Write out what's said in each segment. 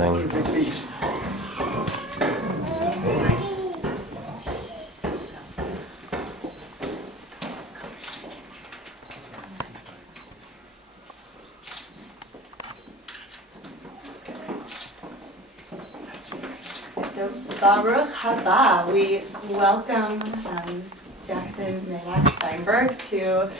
amazing. So, Baruch haba, we welcome Jackson Melach Steinberg to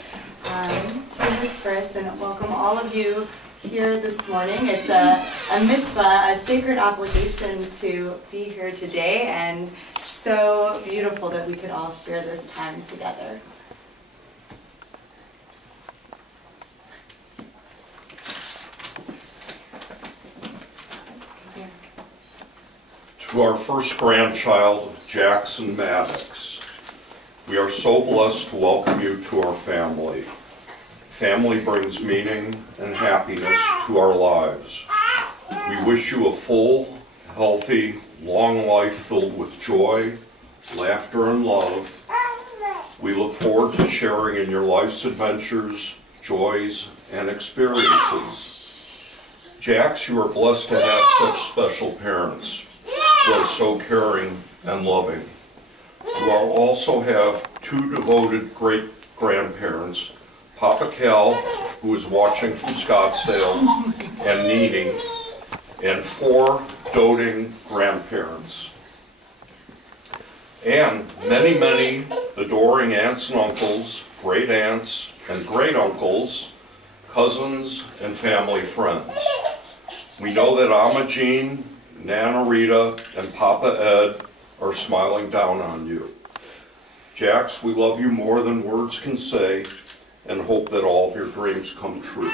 his Briss, and welcome all of you here this morning. It's a mitzvah, a sacred obligation to be here today, and so beautiful that we could all share this time together. To our first grandchild, Jackson Maddox, we are so blessed to welcome you to our family. Family brings meaning and happiness to our lives. We wish you a full, healthy, long life filled with joy, laughter, and love. We look forward to sharing in your life's adventures, joys, and experiences. Jax, you are blessed to have such special parents who are so caring and loving. You also have two devoted great-grandparents, Papa Cal, who is watching from Scottsdale and Nene, and 4 doting grandparents. And many, many adoring aunts and uncles, great aunts and great uncles, cousins, and family friends. We know that Amma Jean, Nana Rita, and Papa Ed are smiling down on you. Jax, we love you more than words can say and hope that all of your dreams come true.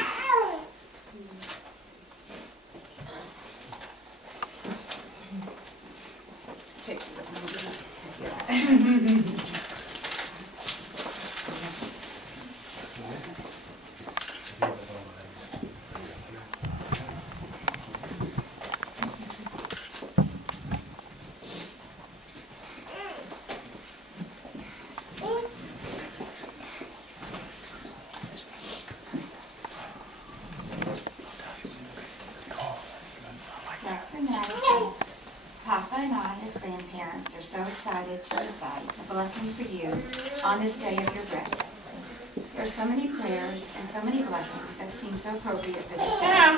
Papa and I, as grandparents, are so excited to recite a blessing for you on this day of your Briss. There are so many prayers and so many blessings that seem so appropriate for this day.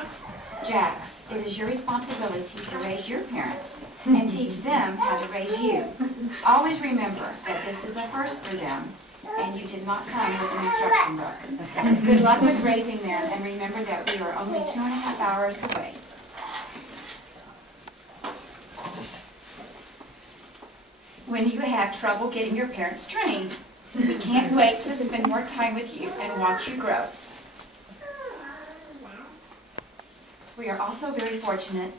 Jax, it is your responsibility to raise your parents and teach them how to raise you. Always remember that this is a first for them, and you did not come with an instruction book. Good luck with raising them, and remember that we are only 2.5 hours away. When you have trouble getting your parents trained, we can't wait to spend more time with you and watch you grow. We are also very fortunate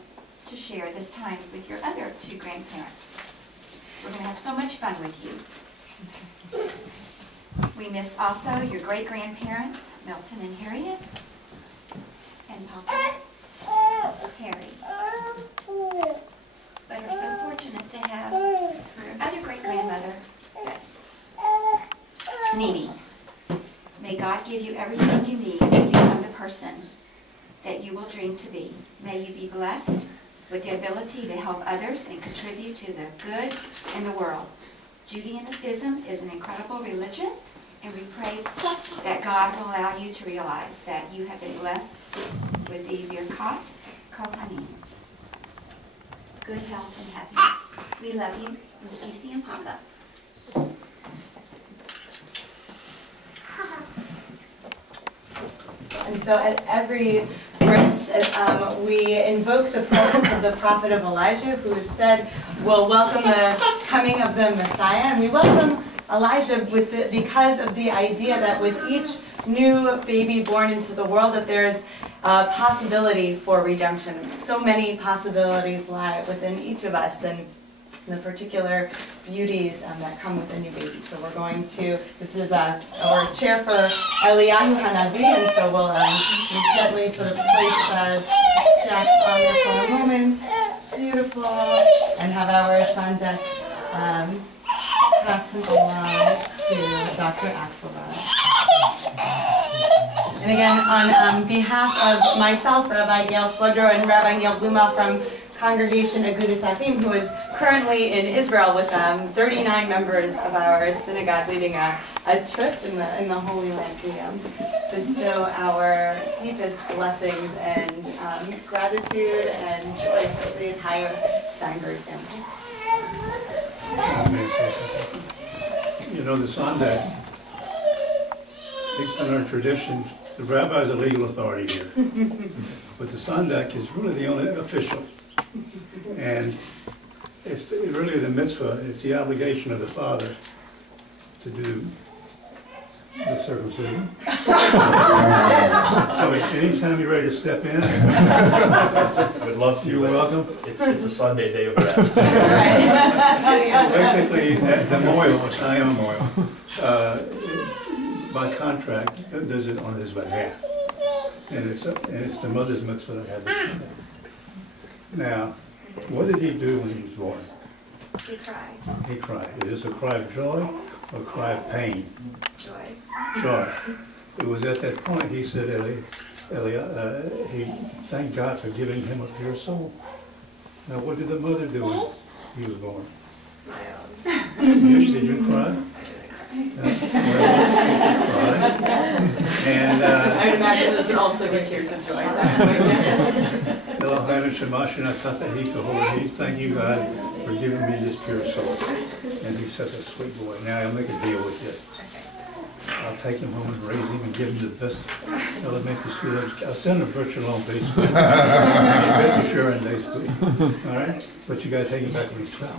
to share this time with your other 2 grandparents. We're going to have so much fun with you. We miss also your great-grandparents, Milton and Harriet, and Papa, Harry. But are so fortunate to have your other great-grandmother, Briss. Nene, may God give you everything you need to become the person that you will dream to be. May you be blessed with the ability to help others and contribute to the good in the world. Judaism is an incredible religion, and we pray that God will allow you to realize that you have been blessed with the Birkat Kohanim. Good health and happiness. We love you, and Cece and Papa. And so at every Briss, we invoke the presence of the prophet of Elijah, who had said, we'll welcome the coming of the Messiah. And we welcome Elijah because of the idea that with each new baby born into the world, that there's a possibility for redemption. So many possibilities lie within each of us, and the particular beauties that come with a new baby. So we're going to, this is our chair for Eliyahu Hanavi, and so we'll gently sort of place Jax on there for a moment. Beautiful. And have our Sandek pass him along to Dr. Axelrod. And again, on behalf of myself, Rabbi Gail Swedrow, and Rabbi Neil Blumel from Congregation Agudas Achim, who is currently in Israel with 39 members of our synagogue leading a trip in the Holy Land. We bestow our deepest blessings and gratitude and joy for the entire Steinberg family. You know, the Sondag, based on our tradition, the rabbi is a legal authority here. But the Sondag is really the only official. And it's really the mitzvah, it's the obligation of the father to do the circumcision. So anytime you're ready to step in, I would love to. you're welcome. It's a Sunday day of rest. So basically, the moil, which I am a moil, by contract, does it on his behalf. And it's the mother's mitzvah that had this. Now, what did he do when he was born? He cried. He cried. Is this a cry of joy or a cry of pain? Joy. Joy. It was at that point he said, he thanked God for giving him a pure soul. Now, what did the mother do when he was born? Smiled. Did you cry? And I would imagine this would also be tears of joy. Thank you, God, for giving me this pure soul. And he's such a sweet boy. Now I'll make a deal with you. I'll take him home and raise him and give him the best elementary school education. I'll send him virtual home basically. Sure, and basically. All right? But you got to take him back when he's 12.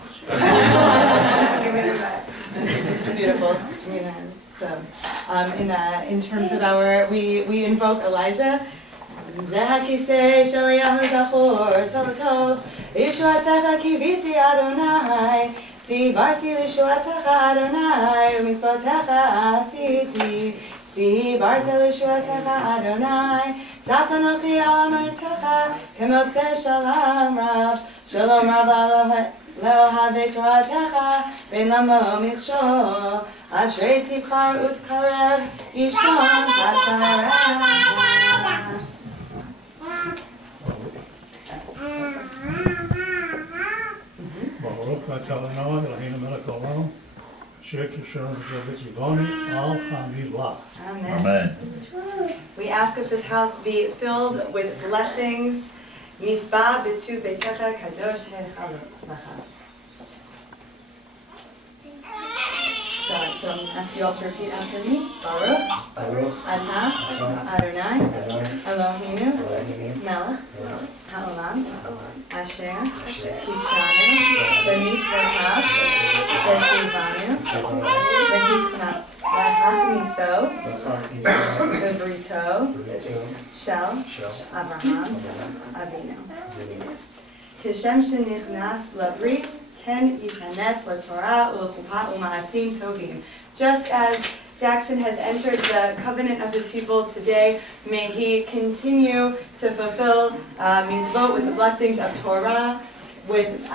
Beautiful. Amen. So, in terms of our, we invoke Elijah. Zehakisei sheliyahu zachor tov lishuatecha kiviti Adonai sivarti lishuatecha Adonai umitzvotecha asiti sivarti lishuatecha Adonai zasanochi amartecha kemotze shalom rav shalom rav lo have toratecha ben lamo michshol ashrei tibchar utkarev yishon hatzarah. Baruch atah Adonai Eloheinu melech haolam, asher kisharon v'tzivoni al hamilah. Amen. We ask that this house be filled with blessings. Misbah b'tu beitecha kadosh hechal lacha. So ask you all to repeat after me. Baruch atah Adonai Eloheinu melech haolam asher kishranu b'mitzvotav v'tzivanu v'hachniso b'brito shel Abraham Avinu. Kishem shenichnas labrit ken yikanes laTorah u'lechupa u'ma'asim tovim. Just as Jackson has entered the covenant of his people today, may he continue to fulfill mitzvot with the blessings of Torah, with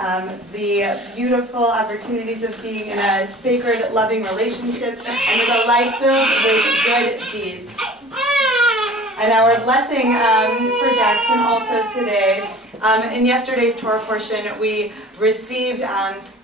the beautiful opportunities of being in a sacred, loving relationship, and with a life filled with good deeds. And our blessing for Jackson also today, in yesterday's Torah portion, we received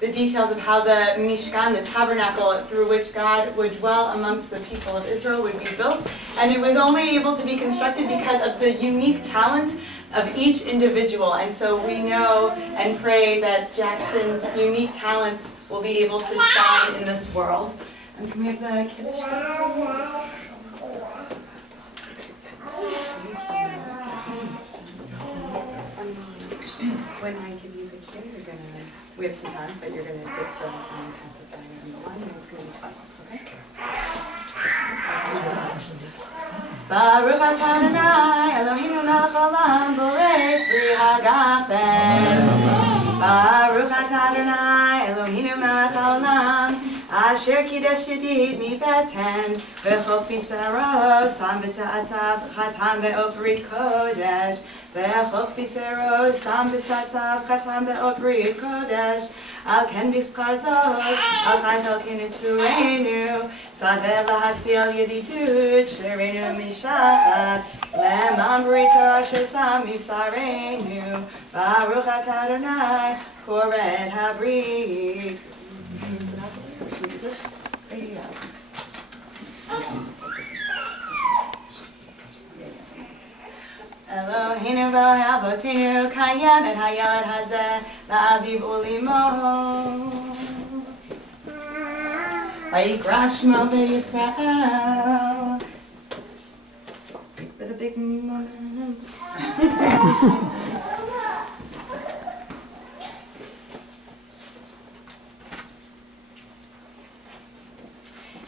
the details of how the Mishkan, the tabernacle through which God would dwell amongst the people of Israel, would be built. And it was only able to be constructed because of the unique talents of each individual. And so we know and pray that Jackson's unique talents will be able to shine in this world. And can we have the Kiddush? When I give you the cue, you're gonna, we have some time, but you're gonna dip the pacifier in the one, and it's gonna be twice, okay? Baruch atah Adonai Eloheinu melech haolam borei pri hagafen. Baruch atah Adonai Eloheinu melech haolam Asher Kidesh Yedid Mi Beten, V'chok Bisero, Sam B'tzatav, Chatam Be'opri Kodesh, V'chok Bisero, Sam B'tzatav, Chatam Be'opri Kodesh, Al Ken Biskar Zot, Al Chaychel Kinitzureinu, Tzaveh L'Hatziel Yedidut, Sherenu Mishachat, Le'man Brito Asher Sam Yisarenu, Baruch Atah Adonai, Koret Habrit. Eloheinu v'Avoteinu kayem et hayad hazeh la'aviv ulimo. Vayikra Shmo b'Yisrael. Wait for the big moment.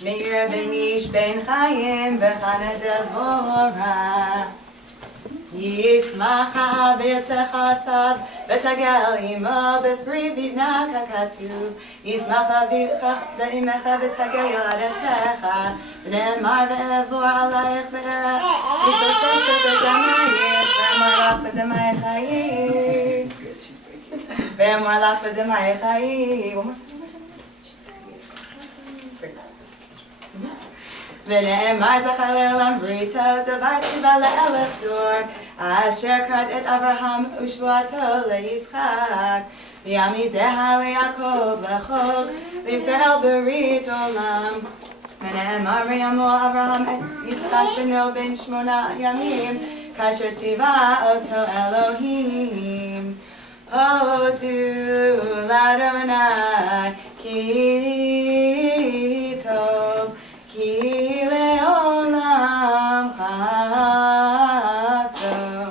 Meir ben Ish ben Chaim v'Chana Devorah. Yismacha v'yatzecha tzav v'tagel imo b'fri v'itna k'katuv. Yismacha v'imecha v'tagel yoletecha v'ne'emar ve'evor alayich v'era v'toseset v'damayich v'emar lach v'damayich hayim v'emar lach v'damayich hayim. ונאמר זכר לעולם בריתו, דבר ציווה לאלף דור, אשר כרת את אברהם ושבועתו ליצחק, ויעמידיה ליעקב לחוק, לישראל ברית עולם. ונאמר וימול אברהם את יצחק בנו בן 8 ימים, כאשר ציווה אותו אלוהים. הודו לאדוני כי טוב, כי לעולם חסדו.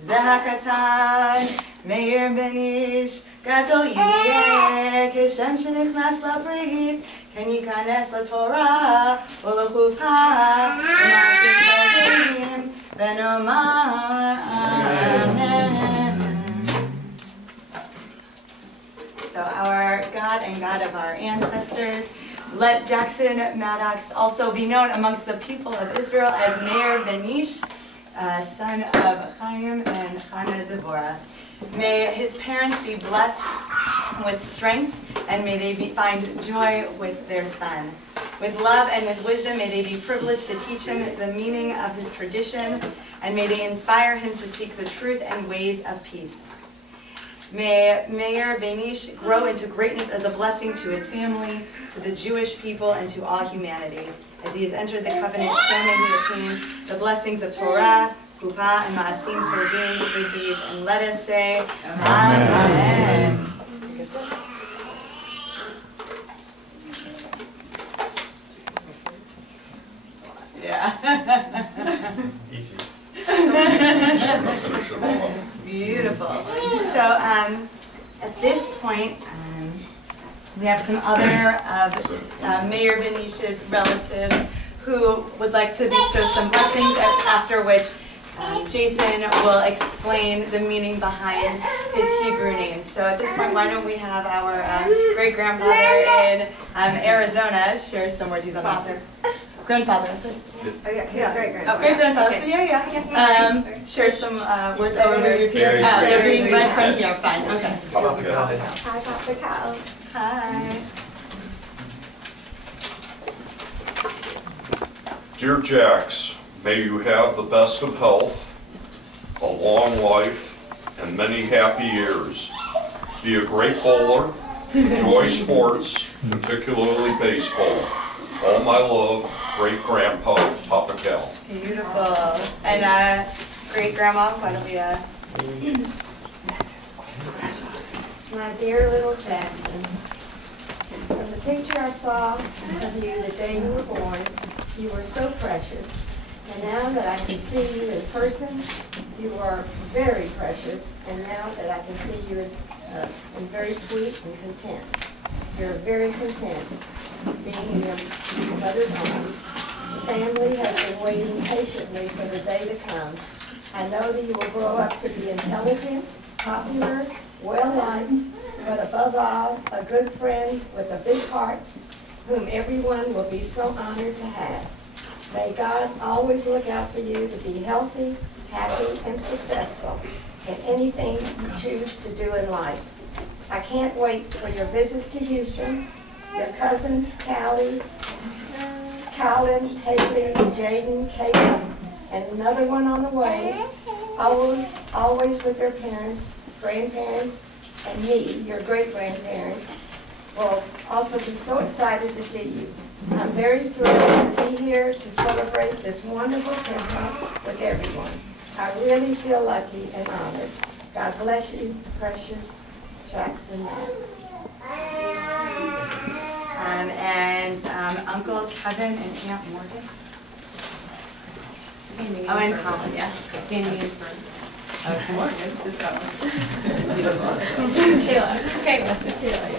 זה הקטן, מאיר בן איש, גדול יהיה, כשם שנכנס לברית, כן ייכנס לתורה ולחופה, ומעשים טובים, ונאמר אמן. So our God and God of our ancestors, let Jackson Maddox also be known amongst the people of Israel as Meir ben Ish, son of Chaim and Chana Devorah. May his parents be blessed with strength, and may they find joy with their son. With love and with wisdom, may they be privileged to teach him the meaning of his tradition, and may they inspire him to seek the truth and ways of peace. May Meir ben Ish grow into greatness as a blessing to his family, to the Jewish people, and to all humanity. As he has entered the covenant, so may he attain the blessings of Torah, Chuppah, and Ma'asim Tovim, good deeds. And let us say, Amen. Yeah. Easy. Beautiful. So at this point, we have some other of Meir ben Ish's relatives who would like to bestow some blessings, after which Jason will explain the meaning behind his Hebrew name. So at this point, why don't we have our great-grandfather in Arizona share some words. He's on father. Grandfather, that's his. His great-grandfather. Oh, great-grandfather, so yeah. Share some words over your peers. They're being read from here, fine, okay. How about the cow? Hi, Papa Cow. Hi. Dear Jax, may you have the best of health, a long life, and many happy years. Be a great bowler, enjoy sports, particularly baseball. All my love, great-grandpa, Papa Cal. Beautiful. And great-grandma, why don't we... My dear little Jackson, from the picture I saw of you the day you were born, you were so precious. And now that I can see you in person, you are very precious. And now that I can see you in very sweet and content. You're very content being in your mother's arms. The family has been waiting patiently for the day to come. I know that you will grow up to be intelligent, popular, well-liked, but above all, a good friend with a big heart whom everyone will be so honored to have. May God always look out for you to be healthy, happy, and successful in anything you choose to do in life. I can't wait for your visits to Houston, your cousins Callie, Colin, Haley, Jaden, Kayla, and another one on the way, always with their parents, grandparents, and me, your great-grandparent, will also be so excited to see you. I'm very thrilled to be here to celebrate this wonderful symphony with everyone. I really feel lucky and honored. God bless you, precious Jackson Max. Uncle Kevin and Aunt Morgan. Oh, and Colin, yes. Standing in for Morgan. Is that one? Kayla. Okay, that's Kayla.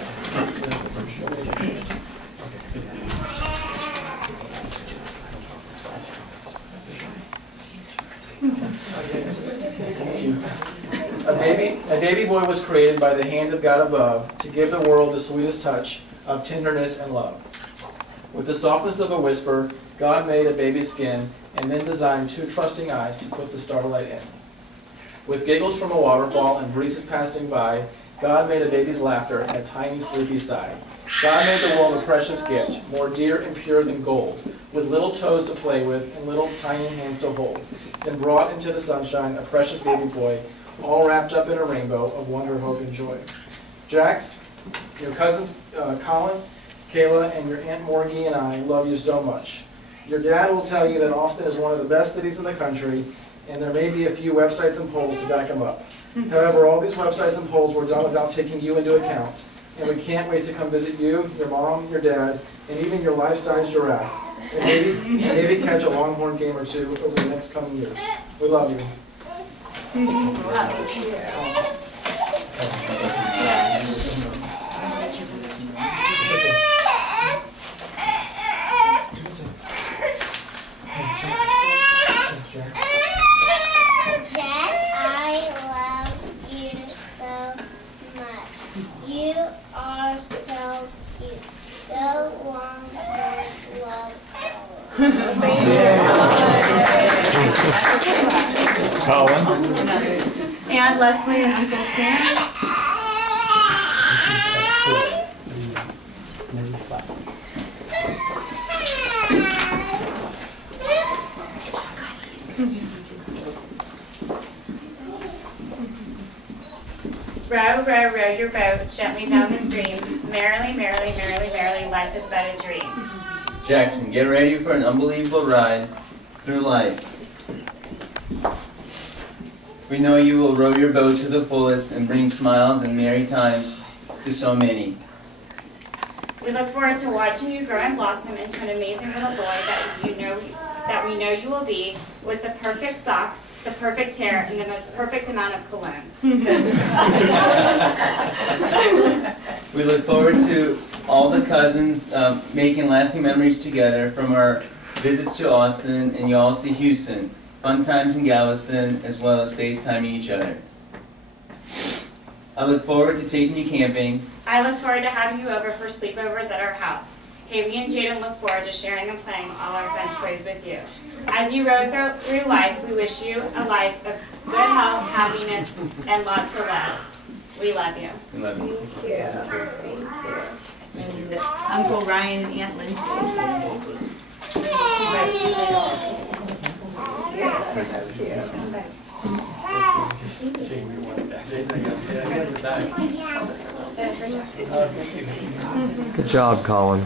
A baby boy was created by the hand of God above to give the world the sweetest touch of tenderness and love. With the softness of a whisper, God made a baby's skin and then designed 2 trusting eyes to put the starlight in. With giggles from a waterfall and breezes passing by, God made a baby's laughter and a tiny sleepy sigh. God made the world a precious gift, more dear and pure than gold, with little toes to play with and little tiny hands to hold. Then brought into the sunshine a precious baby boy, all wrapped up in a rainbow of wonder, hope, and joy. Jax, your cousins Colin, Kayla, and your Aunt Morgie and I love you so much. Your dad will tell you that Austin is one of the best cities in the country, and there may be a few websites and polls to back him up. However, all these websites and polls were done without taking you into account, and we can't wait to come visit you, your mom, your dad, and even your life-size giraffe, and maybe catch a Longhorn game or 2 over the next coming years. We love you. Colin. Aunt Leslie and Uncle Sam. Row, row, row your boat gently down the stream. Merrily, merrily, merrily, merrily, life is but a dream. Jackson, get ready for an unbelievable ride through life. We know you will row your boat to the fullest and bring smiles and merry times to so many. We look forward to watching you grow and blossom into an amazing little boy that we know you will be, with the perfect socks, the perfect hair, and the most perfect amount of cologne. We look forward to all the cousins making lasting memories together, from our visits to Austin and y'all's to Houston, fun times in Galveston, as well as FaceTiming each other. I look forward to taking you camping. I look forward to having you over for sleepovers at our house. Haley and Jaden look forward to sharing and playing all our fun toys with you. As you row through life, we wish you a life of good health, happiness, and lots of love. We love you. We love you. And Uncle Ryan and Aunt Lindsay. Good job, Colin.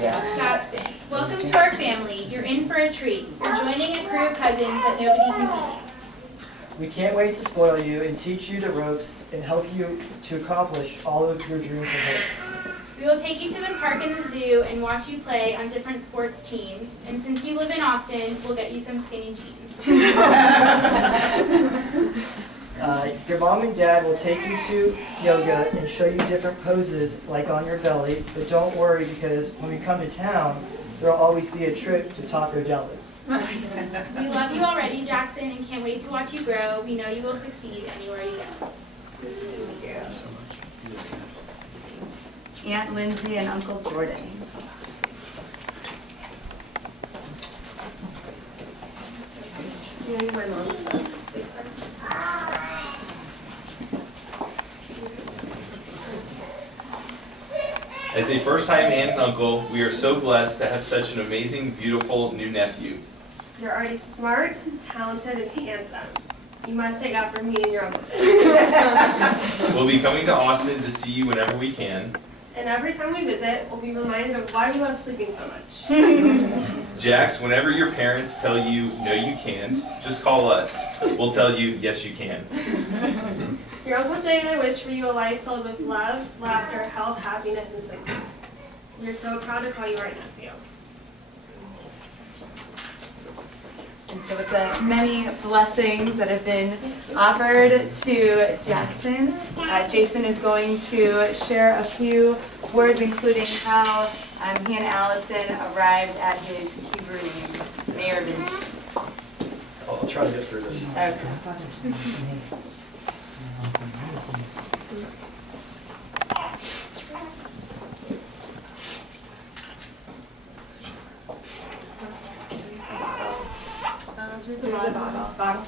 Jackson, welcome to our family. You're in for a treat. You're joining a crew of cousins that nobody can beat. We can't wait to spoil you and teach you the ropes and help you to accomplish all of your dreams and hopes. We will take you to the park and the zoo and watch you play on different sports teams. And since you live in Austin, we'll get you some skinny jeans. Your mom and dad will take you to yoga and show you different poses like on your belly, but don't worry because when we come to town, there will always be a trip to Taco Deli. Nice. We love you already, Jackson, and can't wait to watch you grow. We know you will succeed anywhere you go. Aunt Lindsay and Uncle Jordan. As a first-time aunt and uncle, we are so blessed to have such an amazing, beautiful new nephew. You're already smart, talented, and handsome. You must take after me and your Uncle Jay. We'll be coming to Austin to see you whenever we can. And every time we visit, we'll be reminded of why we love sleeping so much. Jax, whenever your parents tell you, no you can't, just call us. We'll tell you, yes you can. Your Uncle Jay and I wish for you a life filled with love, laughter, health, happiness, and safety. We're so proud to call you our nephew. And so with the many blessings that have been offered to Jackson, Jason is going to share a few words, including how he and Allison arrived at his Hebrew name, Meir. I'll try to get through this. Okay. The bottle.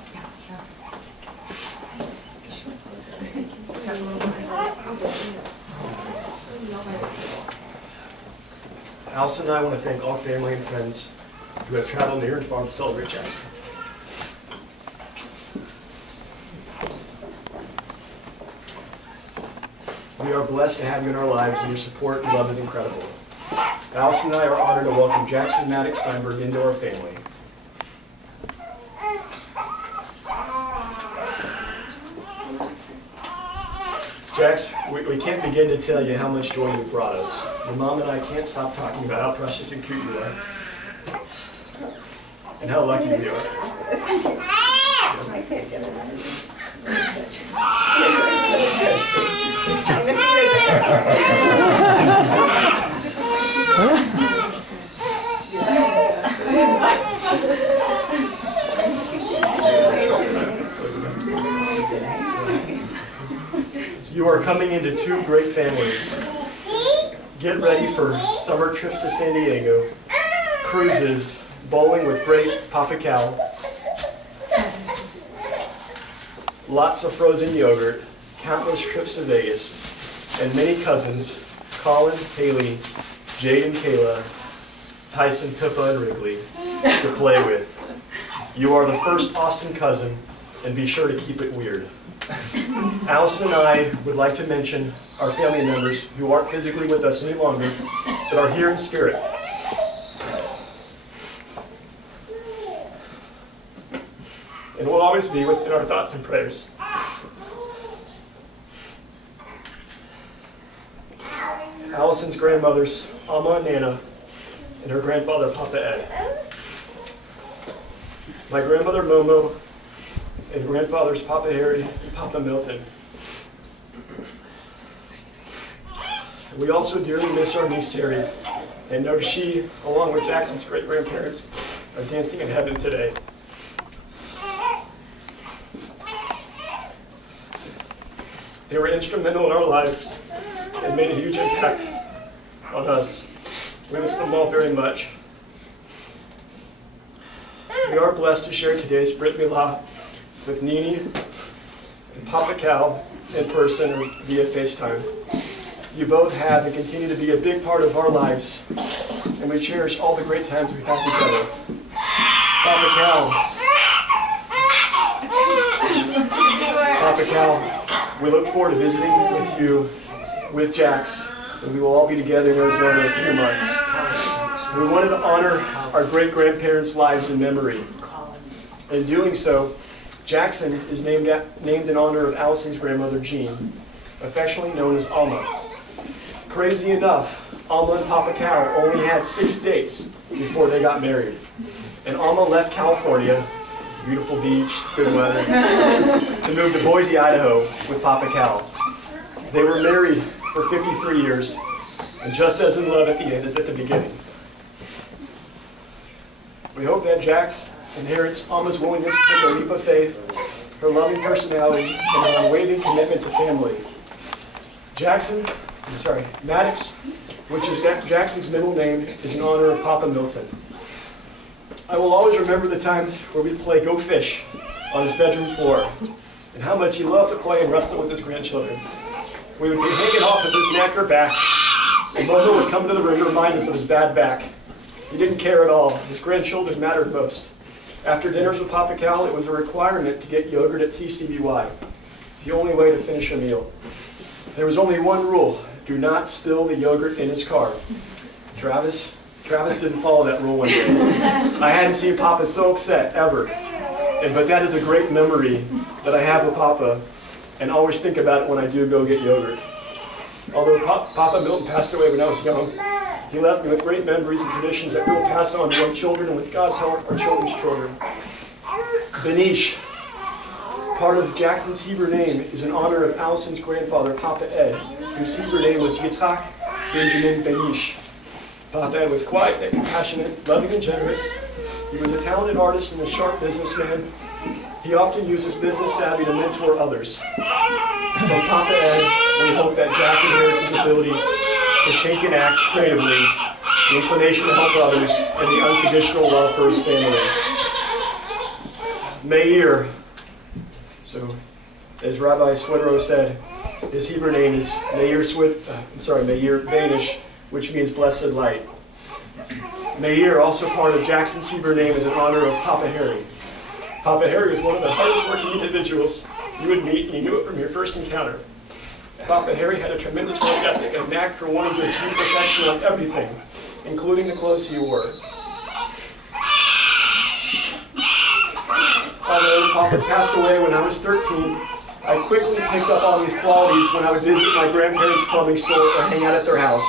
Allison and I want to thank all family and friends who have traveled near and far to celebrate Jackson. We are blessed to have you in our lives, and your support and love is incredible. Allison and I are honored to welcome Jackson Maddox Steinberg into our family. Jax, we can't begin to tell you how much joy you brought us. Your mom and I can't stop talking about how precious and cute you are. And how lucky we are. You are coming into two great families. Get ready for summer trips to San Diego, cruises, bowling with great Papa Cal, lots of frozen yogurt, countless trips to Vegas, and many cousins, Colin, Haley, Jade and Kayla, Tyson, Pippa, and Wrigley, to play with. You are the first Austin cousin, and be sure to keep it weird. Allison and I would like to mention our family members who aren't physically with us any longer, but are here in spirit. And will always be within our thoughts and prayers. Allison's grandmothers, Alma and Nana, and her grandfather, Papa Ed. My grandmother, Momo, and grandfathers, Papa Harry and Papa Milton. We also dearly miss our niece, Sari, and know she, along with Jackson's great-grandparents, are dancing in heaven today. They were instrumental in our lives and made a huge impact on us. We miss them all very much. We are blessed to share today's Brit Milah with Nini and Papa Cal in person or via FaceTime. You both have and continue to be a big part of our lives, and we cherish all the great times we've had together. Papa Cal, we look forward to visiting with you, with Jax, and we will all be together in Arizona in a few months. We wanted to honor our great-grandparents' lives in memory. In doing so, Jackson is named in honor of Allison's grandmother, Jean, affectionately known as Alma. Crazy enough, Alma and Papa Cal only had 6 dates before they got married. And Alma left California, beautiful beach, good weather, to move to Boise, Idaho with Papa Cal. They were married for 53 years, and just as in love at the end as at the beginning. We hope that Jax inherits Alma's willingness to take a leap of faith her loving personality, and her unwavering commitment to family. Maddox, which is Jackson's middle name, is in honor of Papa Milton. I will always remember the times where we'd play Go Fish on his bedroom floor, and how much he loved to play and wrestle with his grandchildren. We would be hanging off of his neck or back, and Momo would come to the room to remind us of his bad back. He didn't care at all. His grandchildren mattered most. After dinners with Papa Cal, it was a requirement to get yogurt at TCBY. It's the only way to finish a meal. There was only one rule: do not spill the yogurt in his car. Travis didn't follow that rule one day. I hadn't seen Papa so upset, ever. But that is a great memory that I have with Papa, and always think about it when I do go get yogurt. Although Papa Milton passed away when I was young, he left me with great memories and traditions that we will pass on to our children, and with God's help, our children's children. Benish, part of Jackson's Hebrew name, is in honor of Allison's grandfather, Papa Ed, whose Hebrew name was Yitzhak Benjamin Benish. Papa Ed was quiet and compassionate, loving and generous. He was a talented artist and a sharp businessman. He often used his business savvy to mentor others. From Papa Ed, we hope that Jack inherits his ability to think and act creatively, the inclination to help others, and the unconditional love for his family. Meir. So, as Rabbi Swidrow said, his Hebrew name is Meir Banish, which means blessed light. Meir, also part of Jackson's Hebrew name, is in honor of Papa Harry. Papa Harry was one of the hardest working individuals you would meet, and you knew it from your first encounter. Papa Harry had a tremendous work ethic and knack for wanting to achieve perfection on everything, including the clothes he wore. Although Papa passed away when I was 13, I quickly picked up on these qualities when I would visit my grandparents' plumbing store or hang out at their house.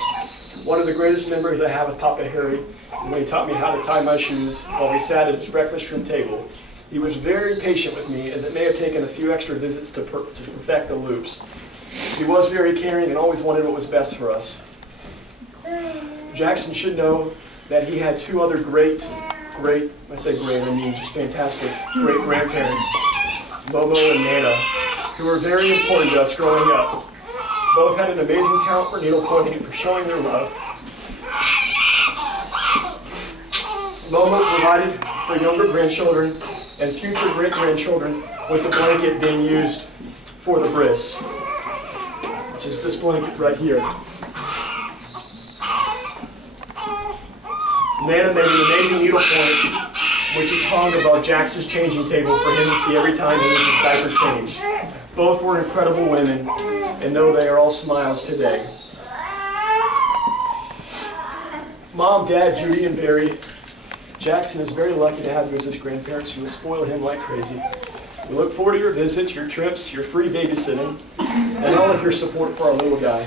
One of the greatest memories I have with Papa Harry is when he taught me how to tie my shoes while we sat at his breakfast room table. He was very patient with me, as it may have taken a few extra visits to perfect the loops. He was very caring and always wanted what was best for us. Jackson should know that he had two other great, I say great, I mean just fantastic, great grandparents, Momo and Nana, who were very important to us growing up. Both had an amazing talent for needle pointing and for showing their love. Momo provided her younger grandchildren and future great-grandchildren with the blanket being used for the Briss, which is this blanket right here. Nana made an amazing needle point, which is hung above Jackson's changing table for him to see every time he needs his diaper changed. Both were incredible women, and though they are all smiles today. Mom, Dad, Judy, and Barry, Jackson is very lucky to have you as his grandparents who will spoil him like crazy. We look forward to your visits, your trips, your free babysitting, and all of your support for our little guy.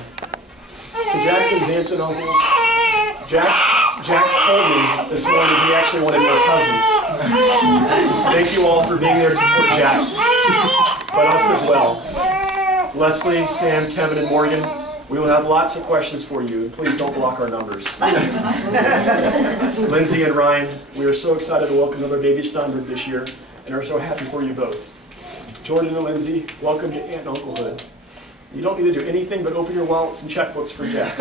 To Jackson's aunts and uncles, Jax told me this morning he actually wanted more cousins. Thank you all for being there to support Jax, but us as well. Leslie, Sam, Kevin, and Morgan, we will have lots of questions for you, and please don't block our numbers. Lindsay and Ryan, we are so excited to welcome another baby Steinberg this year, and are so happy for you both. Jordan and Lindsay, welcome to Aunt and Unclehood. You don't need to do anything but open your wallets and checkbooks for Jax.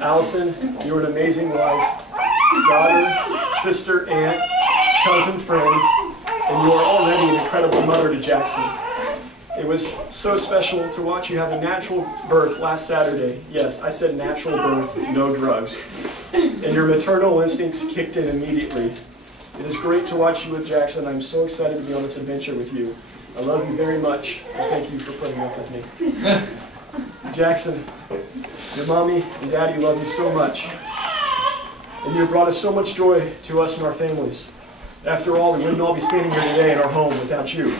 Allison, you're an amazing wife, daughter, sister, aunt, cousin, friend, and you are already an incredible mother to Jackson. It was so special to watch you have a natural birth last Saturday. Yes, I said natural birth, no drugs. And your maternal instincts kicked in immediately. It is great to watch you with Jackson. I'm so excited to be on this adventure with you. I love you very much, and thank you for putting up with me. Jackson, your mommy and daddy love you so much. And you have brought us so much joy to us and our families. After all, we wouldn't all be standing here today in our home without you.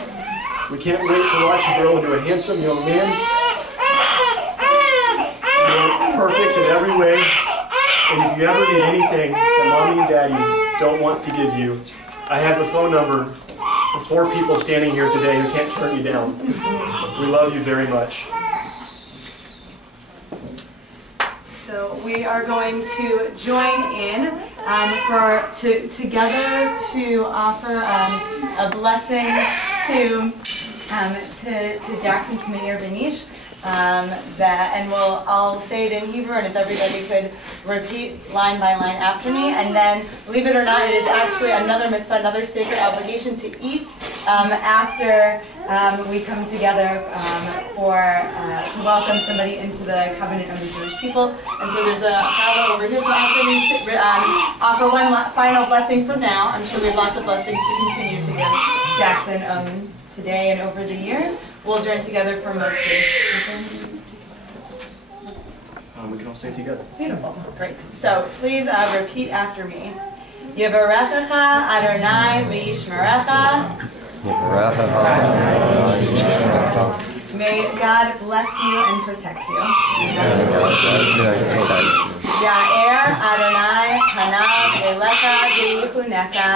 We can't wait to watch you grow into a handsome young man. You're perfect in every way. And if you ever need anything that mommy and daddy don't want to give you, I have the phone number for 4 people standing here today who can't turn you down. We love you very much. So we are going to join in together to offer a blessing to Jackson Tamir Benish. And I'll say it in Hebrew, and if everybody could repeat line by line after me. And then, believe it or not, it is actually another mitzvah, another sacred obligation to eat after we come together to welcome somebody into the covenant of the Jewish people. And so there's a fellow over here, so after we offer one final blessing for now. I'm sure we have lots of blessings to continue to give Jackson today and over the years. We'll join together for Motzi. We can all say it together. Beautiful. Great. So please repeat after me. Yevarechecha Adonai v'yishmerecha. May God bless you and protect you. Ya'er Adonai panav elecha v'yichunecha.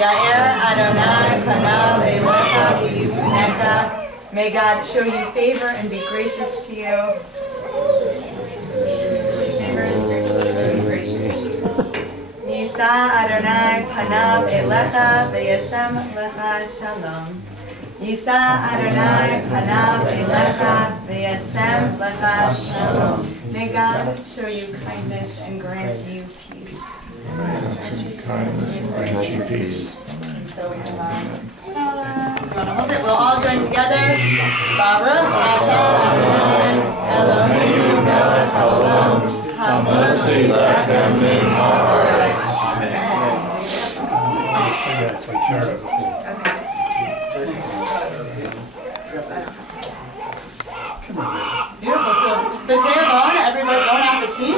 Ya'er Adonai panav elecha v'yichunecha. May God show you favor and be gracious to you. Yisa Adonai panav elecha v'yasem lecha shalom. Yisa Adonai panav elecha v'yasem lecha shalom. May God show you kindness and grant you peace. So we have you want to hold it? We'll all join together. Baruch atah Adonai Eloheinu melech haolam hamotzi lechem min haaretz. Beautiful. So, B'tei Bon, everybody, bon appetit.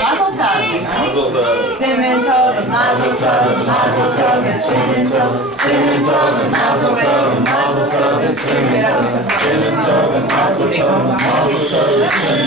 Mazel tov. Mazel tov. Siman tov, mazel tov, mazel tov, and siman tov. Siman tov, and mazel tov, mazel tov, and siman tov. Siman tov, and mazel tov, mazel tov, and siman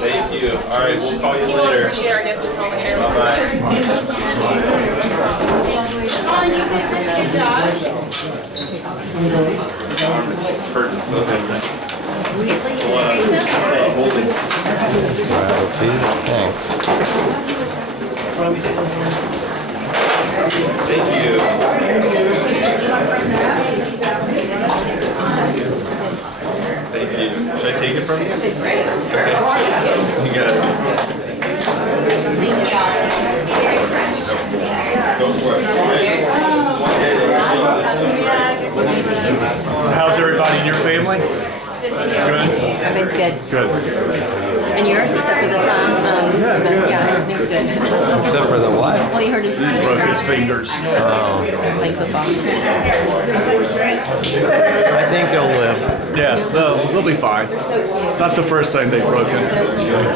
Thank you. All right, we'll call you later. Appreciate our gifts and tell me here. Bye-bye. Oh, you did such a good job. Thank you. Thank you. Should I take it from you? Okay, sure. You got it. Go for it. How's everybody in your family? Good? Everybody's good. Good. And yours, except for the yeah, everything's good. Except for the what? Well, you heard his He broke his fingers. Oh. Like football. I think he'll live. Yeah, they'll be fine. It's not the first time they've broken. So cute.